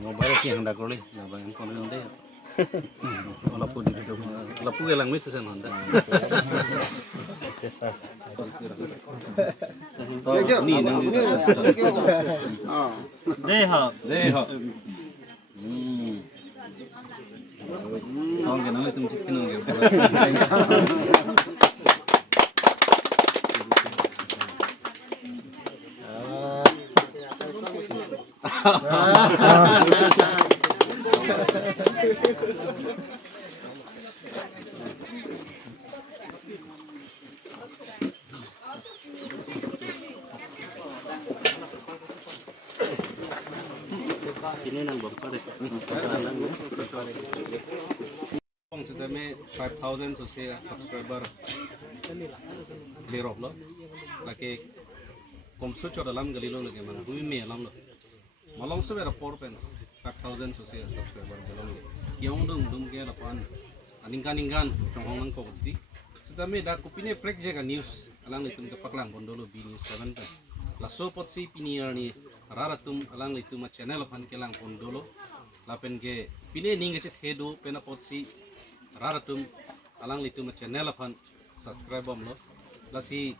mobile sih yang dah kali, dah banyak kali nanti. Lapu di hidup, lapu gelang itu sen nanti. Yes sir. Ni nanti. Deh ha. Tahu kenapa itu mesti kenal gitu. Ini nang bongkar deh. Sudah me 5,000 subscriber lerok lo, lagi komsu coba dalam galilo lagi mana, bumi me alam lo, malang sebera 5,000 subscriber dalam lo, kiong dong ke lapan, aningkan congkongan kau bukti, sudah me dah kupine prek jaga news, alang itu ke paklang bondolo B News 7 kan, laso pot si pinier ni raratum alang itu ma channel apan kelang bondolo, lapen ke pine ning cet hedo pena pot si raratum alang itu ma channel apan subscribe lo, lasi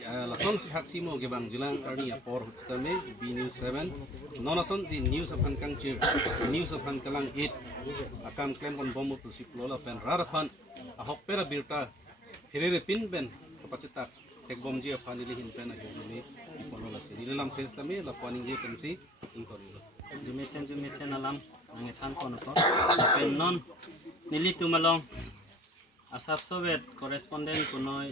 lason hak simo ke bang jilang arni apor hutame B News 7, nonason si news apan kangcir, news apan kelang 8, akan klaim kon bombo tusi plola pen rarapan ahok pera birta hirere pin ben kapacita tek bom ji apan ilihin pen ahijumi ipolola si dilam face tame la paning je pensi inkorilo jumisen alam nangitan kono ko pen non nilitu malong asap soviet correspondent kunoi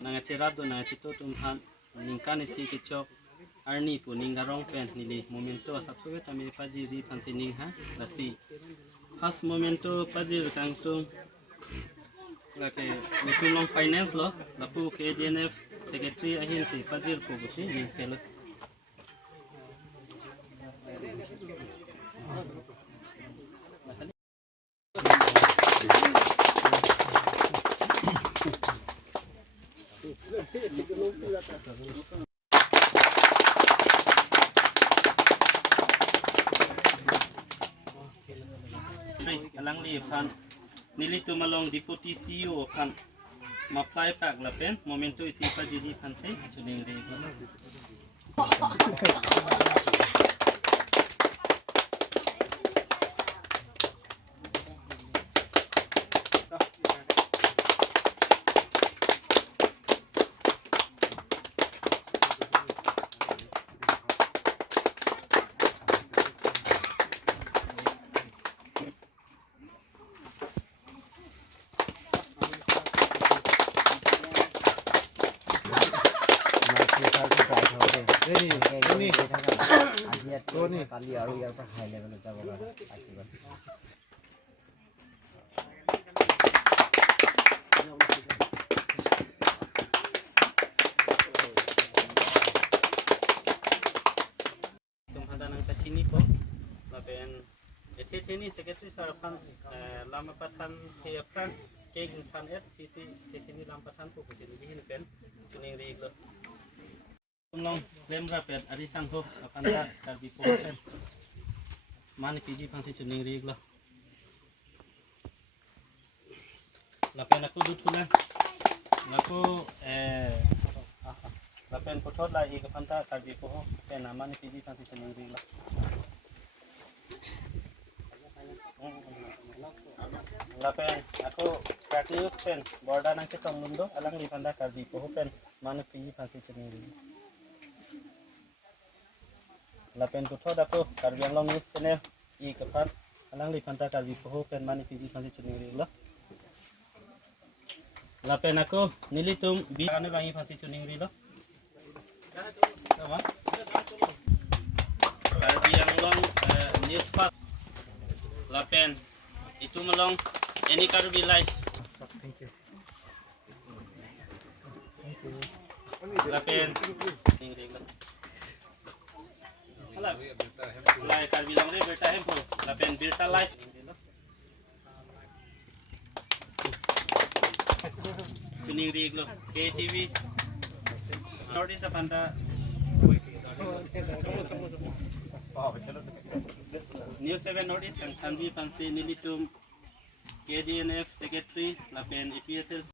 nangacerap do nangacito tumhan ningkan isi kicok arni pu ningarong pen nili momento asap soviet ami pajiri pansi ningha lasi khas momento pajir kangtung lake nikulong finance lo lapu KDNF secretary ahin si pajir pu busi ningkel alang li kan nilitu malong deputy CEO kan maplay pak lapen momento isi pajiri panse chuning re kali aru ইয়াৰ পৰা হাই লেভেলত যাব পাৰে থাকিব तुम्हारा नाम सचिनी को lapen etheteni secretary sarpan lama patan ke apran ke infan et pc etheteni lama patan ko kusini dihin pen kuning reglo long lem rapet ari sangho apanta tarbi posen man pg pangsi kuning reglo lapen aku dutulan aku lapen kotor la ik apanta tarbi poho pen man pg pangsi kuning reglo lapen aku praktius pen borda nang ketong mundo alang di panda kardi poho pen manu piji pansi ceneri lapen kutho dako karbi long news channel I kapan alang di panda kardi poho pen manu piji pansi ceneri lo lapen aku nilitum bi ane bangi pansi ceneri lo sama karbi long news fast lapen itu melong ini karbi live lapen lai karbi long re beta hem lapen birta live kuning reglo KTV sorry sa panda News 7 Northeast ang Kanji Pansi Nilitum KDNF Secretary Lapen EPSL